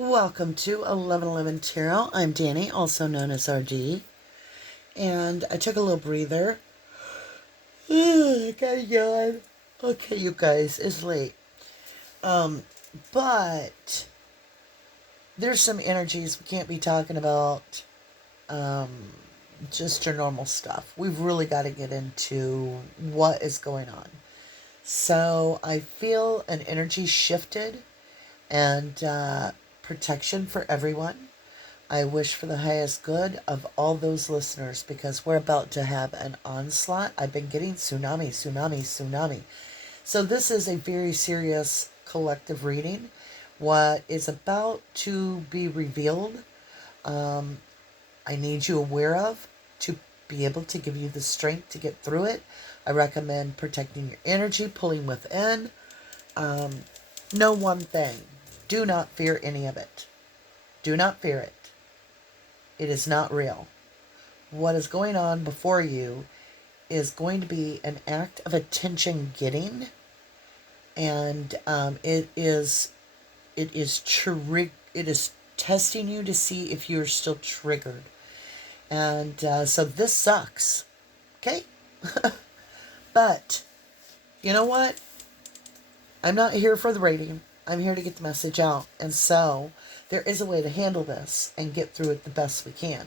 Welcome to 1111 Tarot. I'm Danny, also known as RD. And I took a little breather. I got a yawn. Okay, you guys, it's late. But there's some energies we can't be talking about. Just your normal stuff. We've really got to get into what is going on. So I feel an energy shifted and protection for everyone. I wish for the highest good of all those listeners because we're about to have an onslaught. I've been getting tsunami. So this is a very serious collective reading. What is about to be revealed, I need you aware of to be able to give you the strength to get through it. I recommend protecting your energy, pulling within. Know one thing. Do not fear any of it. Do not fear it. It is not real. What is going on before you is going to be an act of attention getting, and it is testing you to see if you're still triggered, and so this sucks. Okay, but you know what? I'm not here for the rating. I'm here to get the message out, and so there is a way to handle this and get through it the best we can.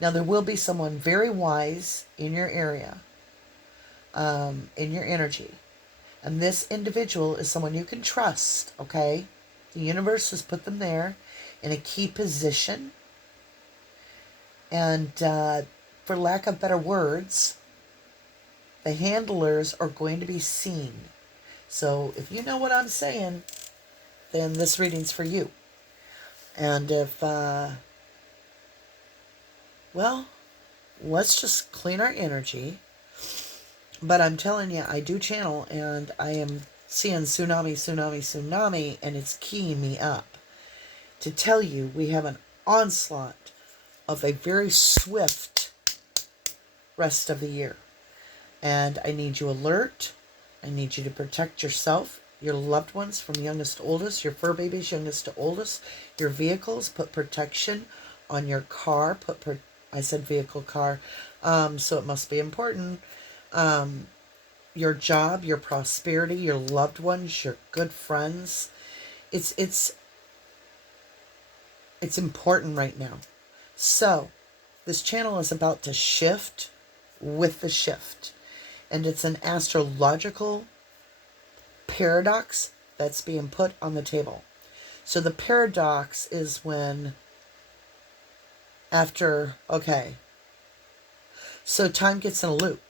Now, there will be someone very wise in your area, in your energy. And this individual is someone you can trust, okay? The universe has put them there in a key position. And for lack of better words, the handlers are going to be seen. So if you know what I'm saying, then this reading's for you. And if, well, let's just clean our energy. But I'm telling you, I do channel, and I am seeing tsunami, and it's keying me up to tell you we have an onslaught of a very swift rest of the year. And I need you alert. I need you to protect yourself, your loved ones from youngest to oldest, your fur babies youngest to oldest, your vehicles. Put protection on your car. I said vehicle, car, so it must be important. Your job, your prosperity, your loved ones, your good friends. It's important right now. So this channel is about to shift with the shift. And it's an astrological paradox that's being put on the table. So the paradox is when so time gets in a loop.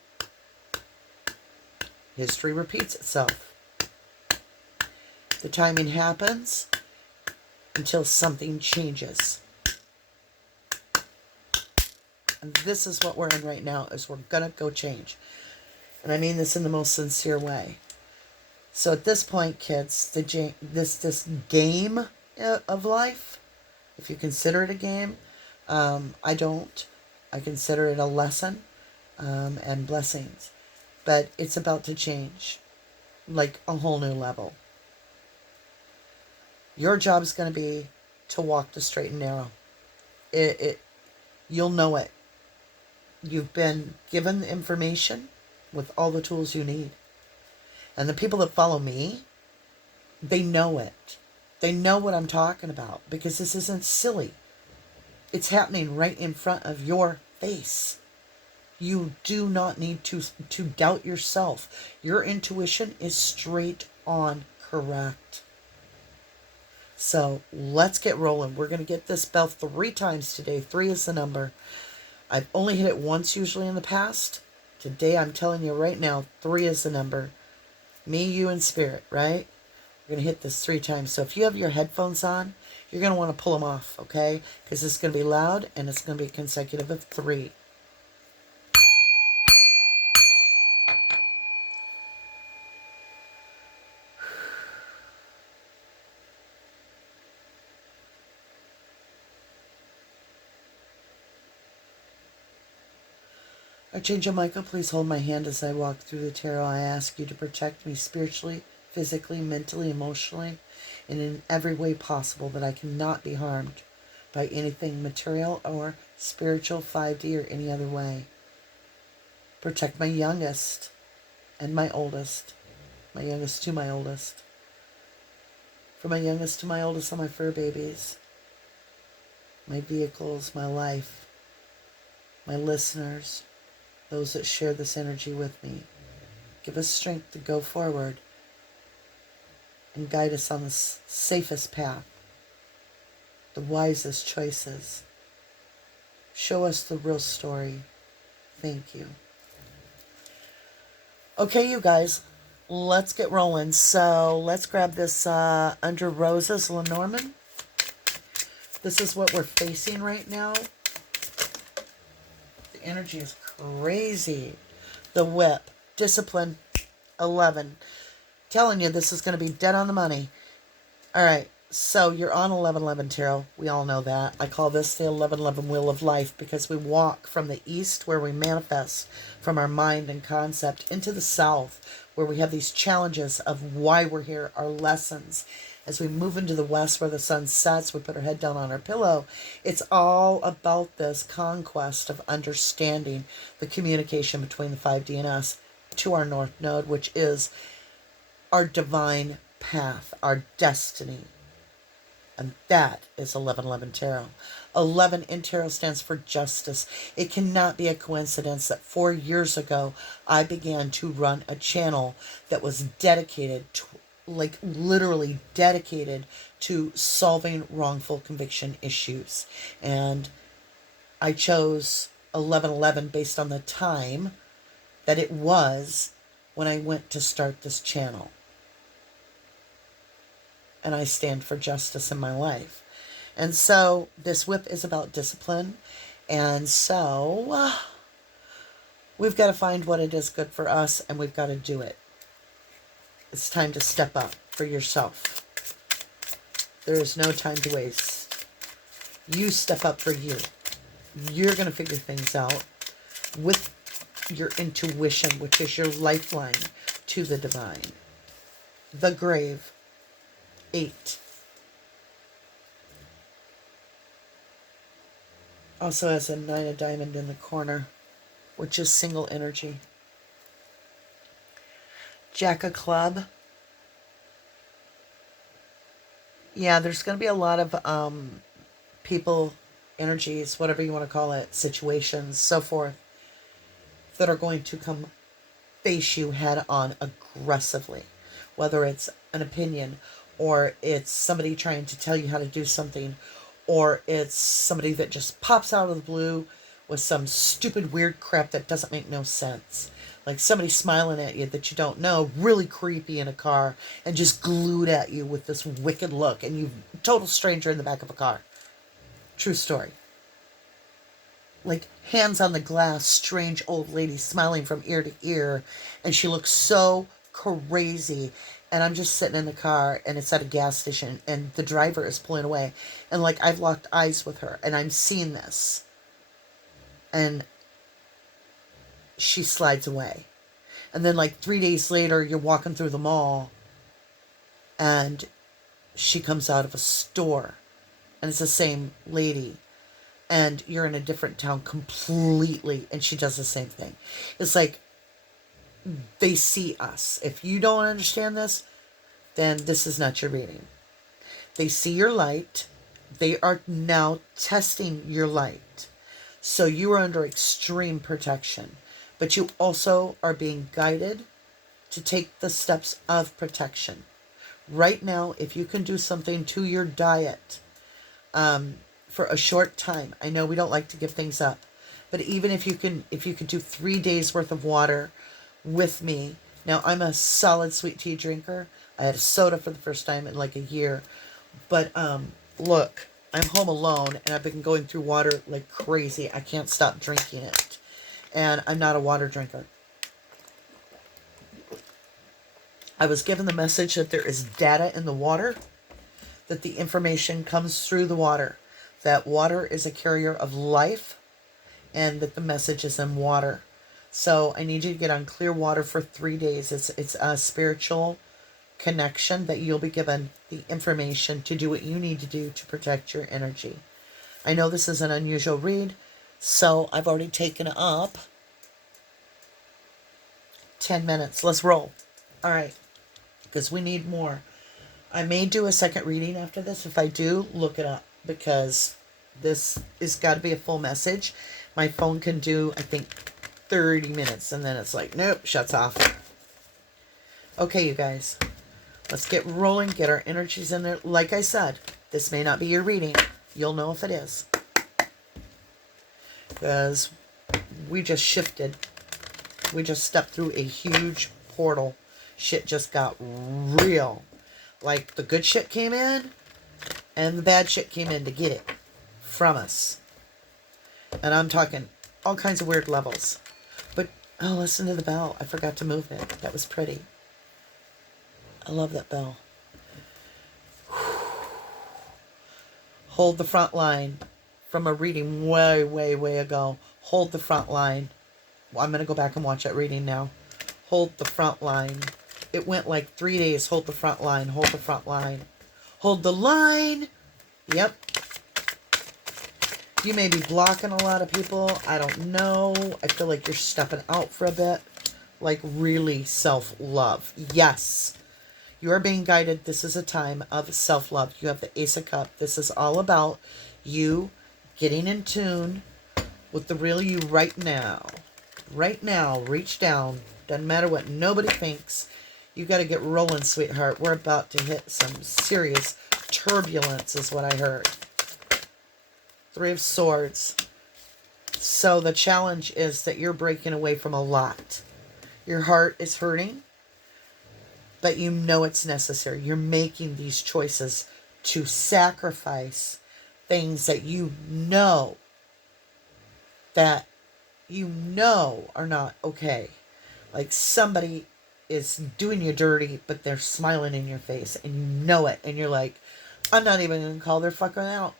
History repeats itself. The timing happens until something changes. And this is what we're in right now, is we're going to go change. And I mean this in the most sincere way. So at this point, kids, this game of life, if you consider it a game, I don't. I consider it a lesson and blessings. But it's about to change, like a whole new level. Your job is going to be to walk the straight and narrow. You'll know it. You've been given the information with all the tools you need. And the people that follow me, they know it. They know what I'm talking about, because this isn't silly. It's happening right in front of your face. You do not need to doubt yourself. Your intuition is straight on correct. So let's get rolling. We're going to get this bell 3 times today. 3 is the number. I've only hit it once usually in the past. Today I'm telling you right now, 3 is the number. Me, you, and spirit, right? We're going to hit this 3 times. So if you have your headphones on, you're going to want to pull them off, okay? Because it's going to be loud, and it's going to be consecutive of 3. Archangel Michael, please hold my hand as I walk through the tarot. I ask you to protect me spiritually, physically, mentally, emotionally, and in every way possible that I cannot be harmed by anything material or spiritual, 5D, or any other way. Protect my youngest and my oldest. My youngest to my oldest. From my youngest to my oldest are my fur babies. My vehicles, my life, my listeners, those that share this energy with me. Give us strength to go forward and guide us on the safest path, the wisest choices. Show us the real story. Thank you. Okay, you guys, let's get rolling. So let's grab this Under Roses Lenormand. This is what we're facing right now. The energy is crazy. The Whip. Discipline. 11. Telling you this is going to be dead on the money. All right. So you're on 1111 Tarot. We all know that. I call this the 1111 Wheel of Life because we walk from the east where we manifest from our mind and concept into the south where we have these challenges of why we're here, our lessons. As we move into the west where the sun sets, we put our head down on our pillow. It's all about this conquest of understanding the communication between the 5D and us to our North Node, which is our divine path, our destiny. And that is 1111 Tarot. 11 in Tarot stands for justice. It cannot be a coincidence that 4 years ago, I began to run a channel that was dedicated to, like literally dedicated to solving wrongful conviction issues. And I chose 1111 based on the time that it was when I went to start this channel. And I stand for justice in my life. And so this whip is about discipline. And so we've got to find what it is good for us, and we've got to do it. It's time to step up for yourself. There is no time to waste. You step up for you. You're going to figure things out with your intuition, which is your lifeline to the divine. The Grave. 8. Also has a 9 of Diamond in the corner, which is single energy. Jack of Club. Yeah, there's going to be a lot of people, energies, whatever you want to call it, situations, so forth, that are going to come face you head on aggressively. Whether it's an opinion, or it's somebody trying to tell you how to do something, or it's somebody that just pops out of the blue with some stupid weird crap that doesn't make no sense. Like somebody smiling at you that you don't know, really creepy in a car, and just glued at you with this wicked look, and you total stranger in the back of a car. True story. Like hands on the glass, strange old lady smiling from ear to ear, and she looks so crazy. And I'm just sitting in the car, and it's at a gas station, and the driver is pulling away. And like I've locked eyes with her, and I'm seeing this. And she slides away. And then like 3 days later, you're walking through the mall, and she comes out of a store, and it's the same lady. And you're in a different town completely, and she does the same thing. It's like they see us. If you don't understand this, then this is not your reading. They see your light. They are now testing your light. So you are under extreme protection. But you also are being guided to take the steps of protection. Right now, if you can do something to your diet for a short time, I know we don't like to give things up, but even if you can do 3 days worth of water with me. Now, I'm a solid sweet tea drinker. I had a soda for the first time in like a year. But look, I'm home alone, and I've been going through water like crazy. I can't stop drinking it. And I'm not a water drinker. I was given the message that there is data in the water, that the information comes through the water, that water is a carrier of life, and that the message is in water. So I need you to get on clear water for 3 days. It's a spiritual connection that you'll be given the information to do what you need to do to protect your energy. I know this is an unusual read, so I've already taken up 10 minutes. Let's roll. All right, because we need more. I may do a second reading after this. If I do, look it up, because this has got to be a full message. My phone can do, I think, 30 minutes, and then it's like, nope, shuts off. Okay, you guys, let's get rolling, get our energies in there. Like I said, this may not be your reading. You'll know if it is, because we just shifted. We just stepped through a huge portal. Shit just got real. Like, the good shit came in, and the bad shit came in to get it from us. And I'm talking all kinds of weird levels. But, oh, listen to the bell. I forgot to move it. That was pretty. I love that bell. Hold the front line from a reading way, way, way ago. Hold the front line. Well, I'm going to go back and watch that reading now. Hold the front line. It went like 3 days. Hold the front line. Hold the front line. Hold the line. Yep. You may be blocking a lot of people. I don't know. I feel like you're stepping out for a bit. Like, really self-love. Yes. You are being guided. This is a time of self-love. You have the Ace of Cups. This is all about you getting in tune with the real you right now. Right now. Reach down. Doesn't matter what nobody thinks. You got to get rolling, sweetheart. We're about to hit some serious turbulence is what I heard. Three of Swords. So the challenge is that you're breaking away from a lot. Your heart is hurting, but you know it's necessary. You're making these choices to sacrifice things that you know are not okay. Like, somebody is doing you dirty, but they're smiling in your face, and you know it, and you're like, I'm not even going to call their fucker out.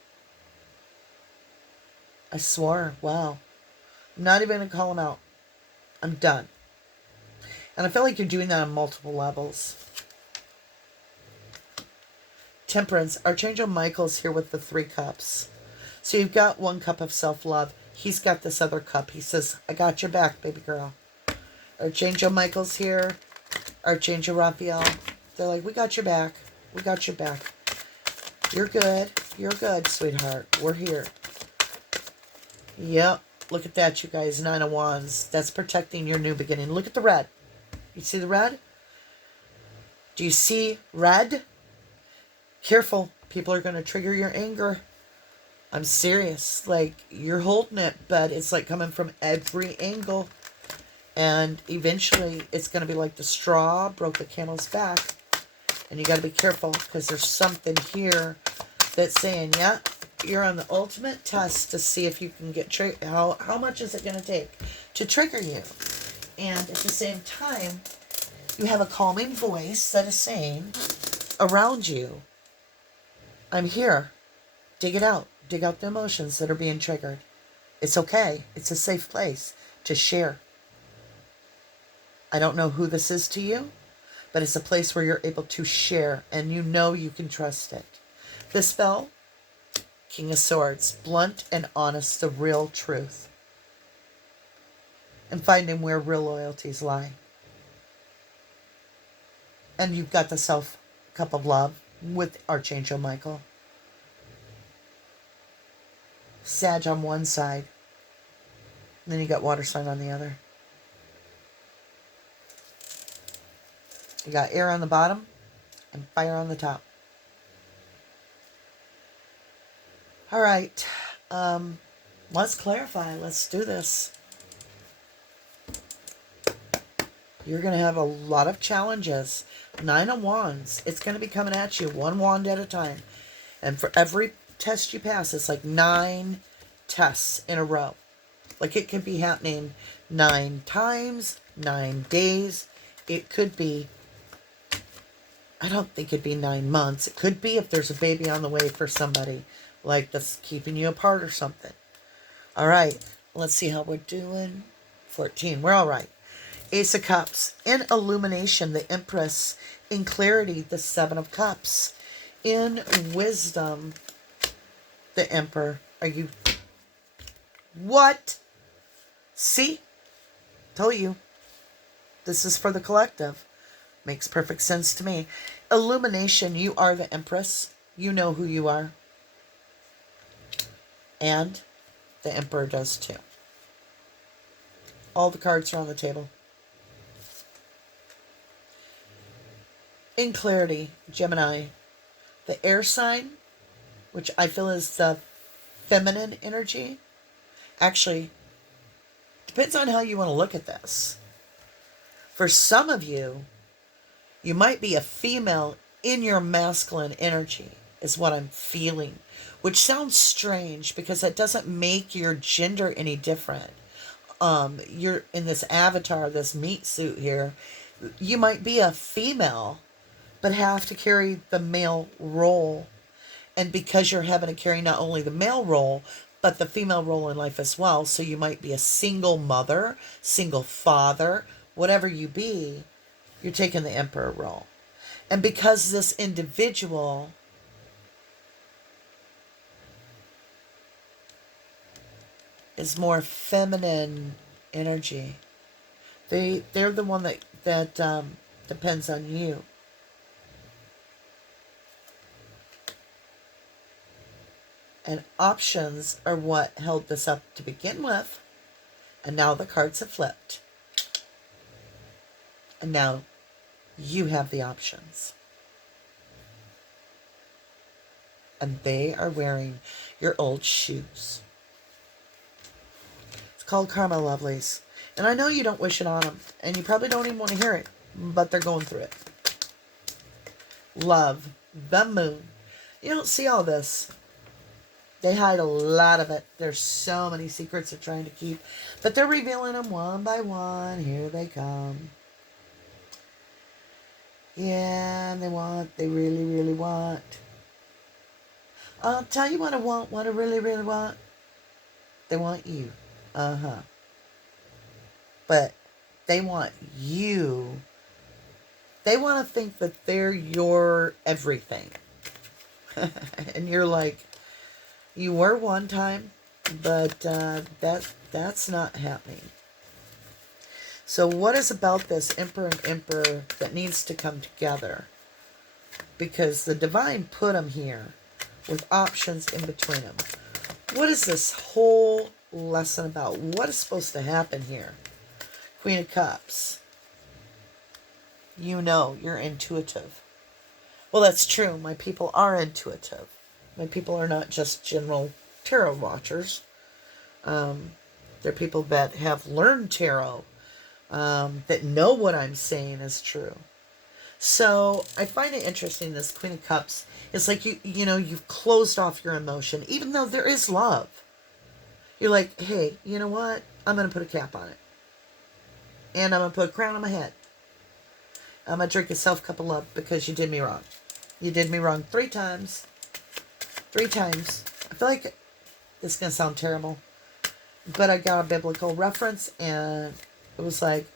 I swore. Wow. I'm not even going to call them out. I'm done. And I feel like you're doing that on multiple levels. Temperance. Archangel Michael's here with the 3 cups. So you've got 1 cup of self-love. He's got this other cup. He says, I got your back, baby girl. Archangel Michael's here. Archangel Raphael. They're like, we got your back. We got your back. You're good. You're good, sweetheart. We're here. Yep. Look at that, you guys. 9 of Wands. That's protecting your new beginning. Look at the red. You see the red? Do you see red? Careful. People are going to trigger your anger. I'm serious. Like, you're holding it, but it's like coming from every angle. And eventually, it's going to be like the straw broke the camel's back. And you got to be careful, because there's something here that's saying, yeah, you're on the ultimate test to see if you can get how much is it going to take to trigger you. And at the same time, you have a calming voice that is saying around you, I'm here. Dig it out. Dig out the emotions that are being triggered. It's okay. It's a safe place to share. I don't know who this is to you, but it's a place where you're able to share, and you know you can trust it. This spell, King of Swords, blunt and honest, the real truth. And finding where real loyalties lie. And you've got the cup of love with Archangel Michael. Sag on one side. And then you got water sign on the other. You got air on the bottom and fire on the top. All right. Let's clarify. Let's do this. You're going to have a lot of challenges. 9 of Wands. It's going to be coming at you 1 wand at a time. And for every test you pass, it's like 9 tests in a row. Like, it could be happening 9 times, 9 days. It could be, I don't think it'd be 9 months. It could be if there's a baby on the way for somebody, like, that's keeping you apart or something. All right. Let's see how we're doing. 14. We're all right. Ace of Cups. In illumination, the Empress. In clarity, the Seven of Cups. In wisdom, the Emperor. Are you... What? See? Told you. This is for the collective. Makes perfect sense to me. Illumination, you are the Empress. You know who you are. And the Emperor does too. All the cards are on the table. In clarity, Gemini. The air sign, which I feel is the feminine energy. Actually, depends on how you want to look at this. For some of you, you might be a female in your masculine energy, is what I'm feeling. Which sounds strange because that doesn't make your gender any different. You're in this avatar, this meat suit here. You might be a female, but have to carry the male role. And because you're having to carry not only the male role, but the female role in life as well. So you might be a single mother, single father, whatever you be, you're taking the Emperor role. And because this individual is more feminine energy, they're the one that depends on you. And options are what held this up to begin with. And now the cards have flipped. And now you have the options. And they are wearing your old shoes. It's called karma, lovelies. And I know you don't wish it on them. And you probably don't even want to hear it. But they're going through it. Love. The moon. You don't see all this. They hide a lot of it. There's so many secrets they're trying to keep. But they're revealing them one by one. Here they come. Yeah, and they really, really want. I'll tell you what I really, really want. They want you. Uh-huh. But they want you. They want to think that they're your everything. And you're like, you were one time, but that's not happening. So what is about this Emperor and Emperor that needs to come together? Because the divine put them here with options in between them. What is this whole lesson about? What is supposed to happen here? Queen of Cups. You know, you're intuitive. Well, that's true. My people are intuitive. My people are not just general tarot watchers. They're people that have learned tarot, that know what I'm saying is true. So I find it interesting, this Queen of Cups. It's like you know, you've closed off your emotion, even though there is love. You're like, hey, you know what? I'm going to put a cap on it. And I'm going to put a crown on my head. I'm going to drink a self-cup of love because you did me wrong. You did me wrong 3 times. 3 times. I feel like this is going to sound terrible, but I got a biblical reference, and it was like,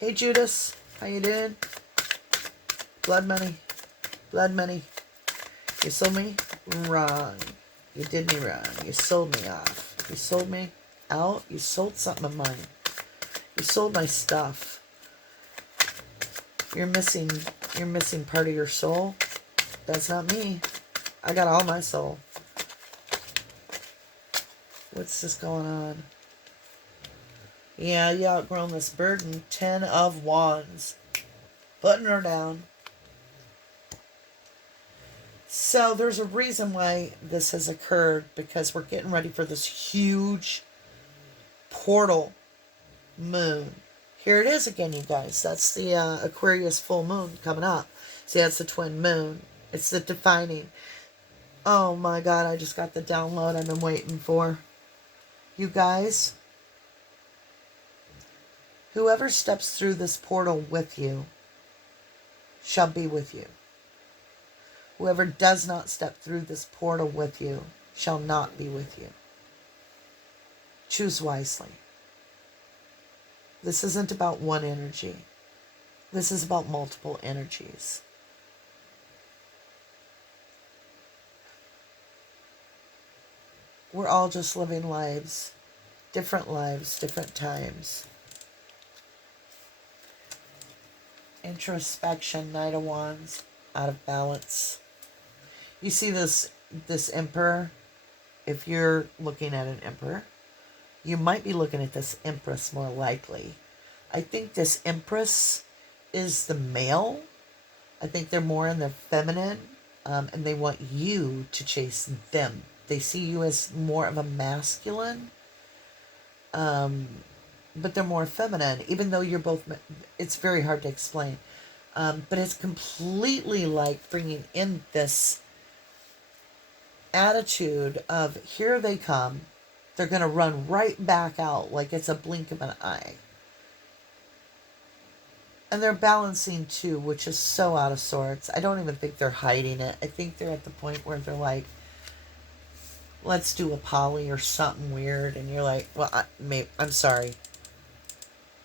hey, Judas, how you doing? Blood money. Blood money. You sold me wrong. You did me wrong. You sold me off. You sold me out. You sold something of mine. You sold my stuff. You're missing part of your soul. That's not me. I got all my soul. What's this going on? Yeah, you outgrown this burden. 10 of Wands. Putting her down. So there's a reason why this has occurred, because we're getting ready for this huge portal moon. Here it is again, you guys. That's the Aquarius full moon coming up. See, that's the twin moon. It's the defining. Oh my God, I just got the download I've been waiting for. You guys, whoever steps through this portal with you shall be with you. Whoever does not step through this portal with you shall not be with you. Choose wisely. This isn't about one energy. This is about multiple energies. We're all just living lives, different times. Introspection, Knight of Wands, out of balance. You see this emperor. If you're looking at an emperor, you might be looking at this empress more likely. I think this empress is the male. I think they're more in the feminine, and they want you to chase them. They see you as more of a masculine, but they're more feminine, even though you're both. It's very hard to explain, but it's completely like bringing in this attitude of here they come. They're going to run right back out like it's a blink of an eye. And they're balancing too, which is so out of sorts. I don't even think they're hiding it. I think they're at the point where they're like, let's do a poly or something weird. And you're like, well, I'm sorry.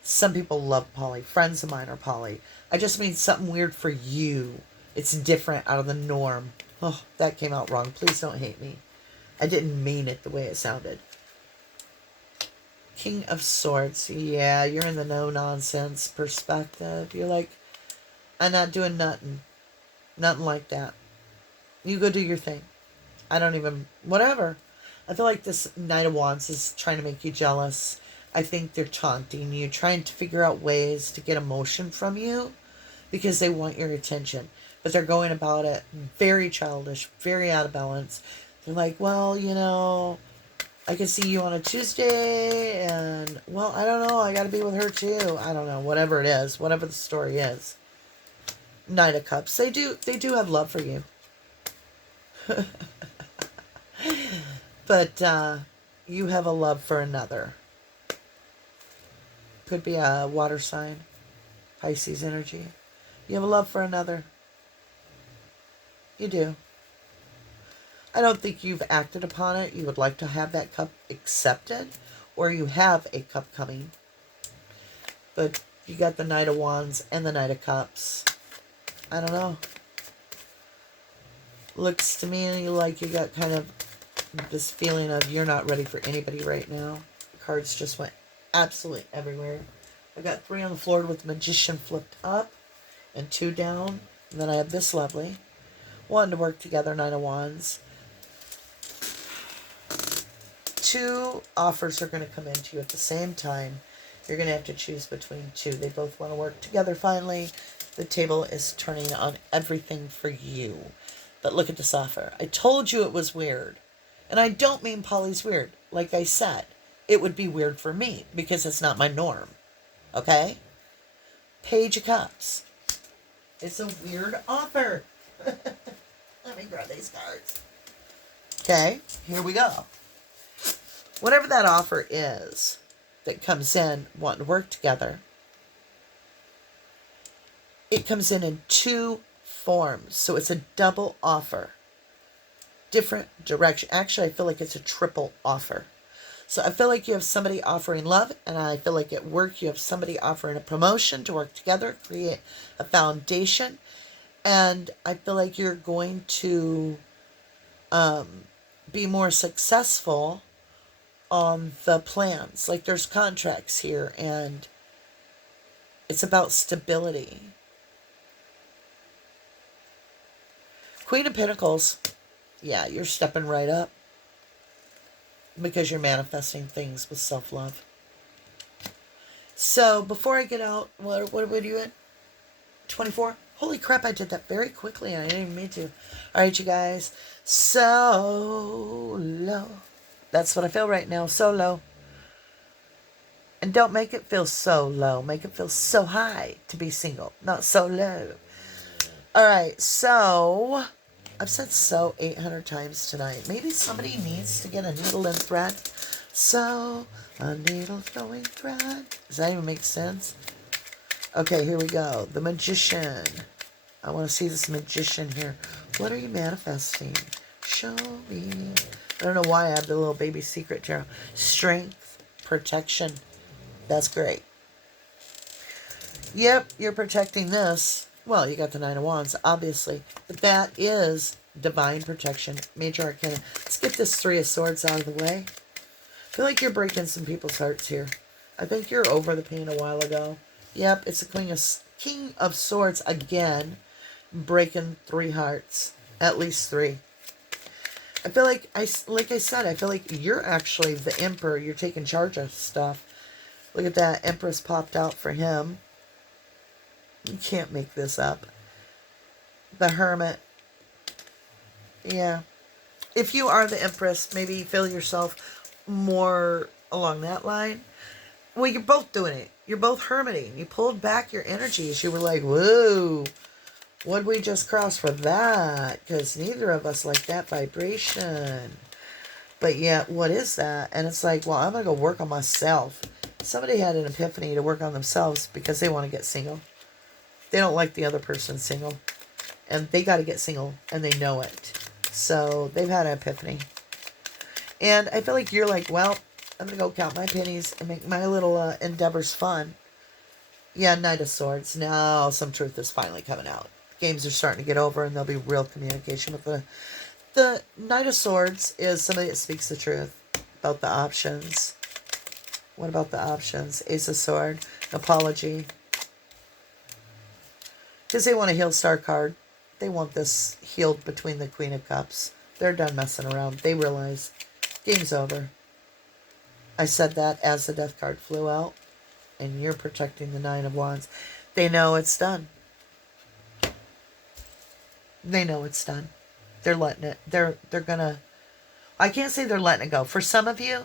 Some people love poly. Friends of mine are poly. I just mean something weird for you. It's different, out of the norm. Oh, that came out wrong. Please don't hate me. I didn't mean it the way it sounded. King of Swords. Yeah, you're in the no-nonsense perspective. You're like, I'm not doing nothing. Nothing like that. You go do your thing. I don't even... Whatever. I feel like this Knight of Wands is trying to make you jealous. I think they're taunting you, trying to figure out ways to get emotion from you because they want your attention. But they're going about it very childish, very out of balance. They're like, well, you know... I can see you on a Tuesday, and, well, I don't know, I gotta be with her too. I don't know, whatever it is, whatever the story is. Knight of Cups. They do have love for you. But, you have a love for another. Could be a water sign. Pisces energy. You have a love for another. You do. I don't think you've acted upon it. You would like to have that cup accepted, or you have a cup coming. But you got the Knight of Wands and the Knight of Cups. I don't know. Looks to me like you got kind of this feeling of you're not ready for anybody right now. The cards just went absolutely everywhere. I got 3 on the floor with the Magician flipped up and 2 down. And then I have this lovely. Wanting to work together, Knight of Wands. 2 offers are going to come into you at the same time. You're going to have to choose between 2. They both want to work together finally. The table is turning on everything for you. But look at this offer. I told you it was weird. And I don't mean poly's weird. Like I said, it would be weird for me because it's not my norm. Okay? Page of Cups. It's a weird offer. Let me grab these cards. Okay, here we go. Whatever that offer is that comes in wanting to work together, it comes in 2 forms. So it's a double offer. Different direction. Actually, I feel like it's a triple offer. So I feel like you have somebody offering love, and I feel like at work you have somebody offering a promotion to work together, create a foundation, and I feel like you're going to be more successful on the plans. Like there's contracts here, and it's about stability. Queen of Pentacles. Yeah, you're stepping right up because you're manifesting things with self-love. So before I get out, what are we doing? 24? Holy crap, I did that very quickly and I didn't even mean to. All right, you guys. So low. That's what I feel right now. So low. And don't make it feel so low. Make it feel so high to be single. Not so low. All right, so I've said so 800 times tonight. Maybe somebody needs to get a needle and thread. So, a needle throwing thread. Does that even make sense? Okay, here we go. The Magician. I want to see this Magician here. What are you manifesting? Show me. I don't know why I have the little baby secret tarot. Strength, protection. That's great. Yep, you're protecting this. Well, you got the Nine of Wands, obviously. But that is divine protection. Major Arcana. Let's get this Three of Swords out of the way. I feel like you're breaking some people's hearts here. I think you're over the pain a while ago. Yep, it's the King of Swords again. Breaking 3 hearts. At least 3. I feel like I said, I feel like you're actually the Emperor. You're taking charge of stuff. Look at that. Empress popped out for him. You can't make this up. The Hermit. Yeah. If you are the Empress, maybe feel yourself more along that line. Well, you're both doing it. You're both hermiting. You pulled back your energies. You were like, whoa, what'd we just cross for that? Because neither of us like that vibration. But yet, what is that? And it's like, well, I'm going to go work on myself. Somebody had an epiphany to work on themselves because they want to get single. They don't like the other person single. And they got to get single, and they know it. So they've had an epiphany. And I feel like you're like, well, I'm going to go count my pennies and make my little endeavors fun. Yeah, Knight of Swords. Now some truth is finally coming out. Games are starting to get over, and there'll be real communication with the Knight of Swords is somebody that speaks the truth about the options. What about the options? Ace of Sword. Apology. Because they want a heal star card. They want this healed between the Queen of Cups. They're done messing around. They realize game's over. I said that as the Death card flew out. And you're protecting the Nine of Wands. They know it's done. They know it's done. They're letting it. They're gonna. I can't say they're letting it go. For some of you,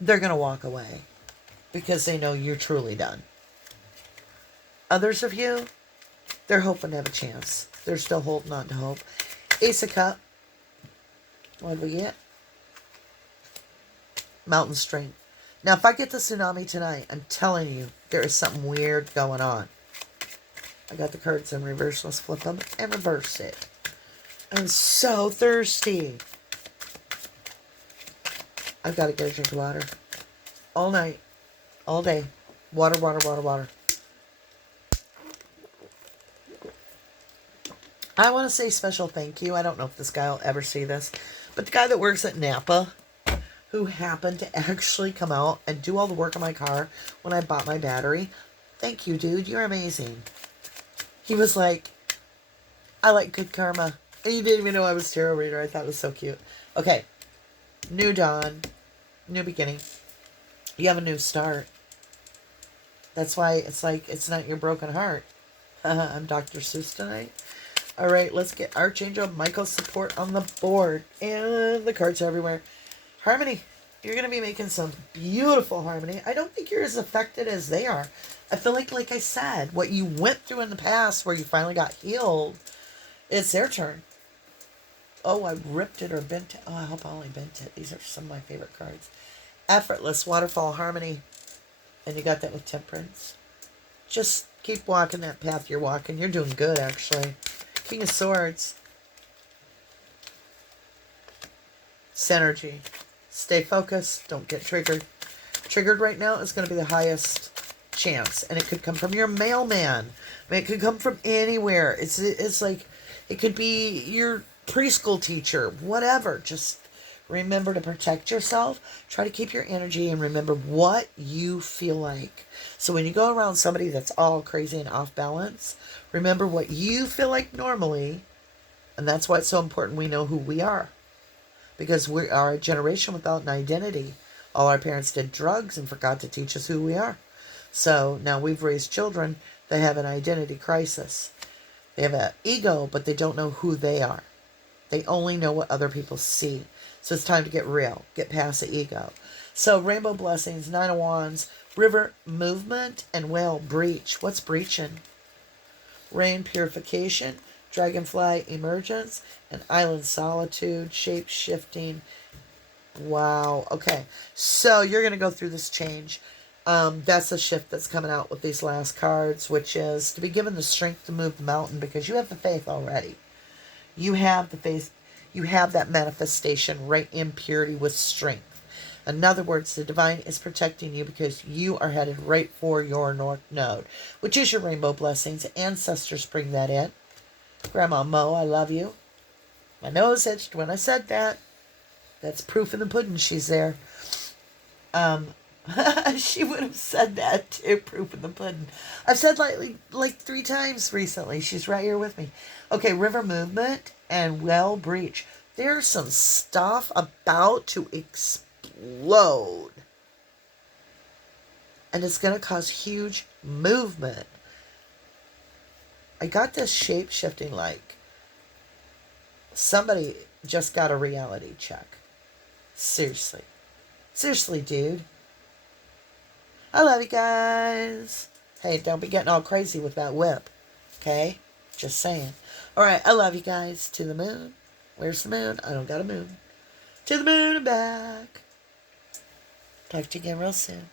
they're gonna walk away because they know you're truly done. Others of you, they're hoping to have a chance. They're still holding on to hope. Ace of Cup. What do we get? Mountain Strength. Now, if I get the tsunami tonight, I'm telling you, there is something weird going on. I got the cards in reverse. Let's flip them and reverse it. I'm so thirsty. I've got to get a drink of water. All night. All day. Water, water, water, water. I want to say special thank you. I don't know if this guy will ever see this. But the guy that works at Napa, who happened to actually come out and do all the work on my car when I bought my battery. Thank you, dude. You're amazing. He was like, I like good karma. And he didn't even know I was a tarot reader. I thought it was so cute. Okay. New dawn. New beginning. You have a new start. That's why it's like, it's not your broken heart. I'm Dr. Seuss tonight. All right, let's get Archangel Michael's support on the board. And the cards are everywhere. Harmony. You're going to be making some beautiful harmony. I don't think you're as affected as they are. I feel like I said, what you went through in the past where you finally got healed, it's their turn. Oh, I ripped it or bent it. Oh, I hope I only bent it. These are some of my favorite cards. Effortless waterfall harmony. And you got that with Temperance. Just keep walking that path you're walking. You're doing good, actually. King of Swords. Synergy. Stay focused. Don't get triggered. Triggered right now is going to be the highest chance. And it could come from your mailman. I mean, it could come from anywhere. It's like, it could be your preschool teacher. Whatever. Just remember to protect yourself. Try to keep your energy and remember what you feel like. So when you go around somebody that's all crazy and off balance, remember what you feel like normally. And that's why it's so important we know who we are. Because we are a generation without an identity. All our parents did drugs and forgot to teach us who we are. So now we've raised children that have an identity crisis. They have an ego, but they don't know who they are. They only know what other people see. So it's time to get real. Get past the ego. So Rainbow Blessings, Nine of Wands, River Movement, and Whale Breach. What's breaching? Rain Purification, Dragonfly Emergence, and Island Solitude, Shape Shifting. Wow. Okay. So you're going to go through this change. That's the shift that's coming out with these last cards, which is to be given the strength to move the mountain because you have the faith already. You have the faith. You have that manifestation right in purity with strength. In other words, the divine is protecting you because you are headed right for your North Node, which is your rainbow blessings. Ancestors bring that in. Grandma Mo, I love you. My nose itched when I said that. That's proof in the pudding she's there. She would have said that too, proof in the pudding. I've said like 3 times recently. She's right here with me. Okay, river movement and well breach. There's some stuff about to explode. And it's going to cause huge movement. I got this shape shifting like somebody just got a reality check. Seriously. Seriously, dude. I love you guys. Hey, don't be getting all crazy with that whip. Okay? Just saying. Alright, I love you guys. To the moon. Where's the moon? I don't got a moon. To the moon and back. Talk to you again real soon.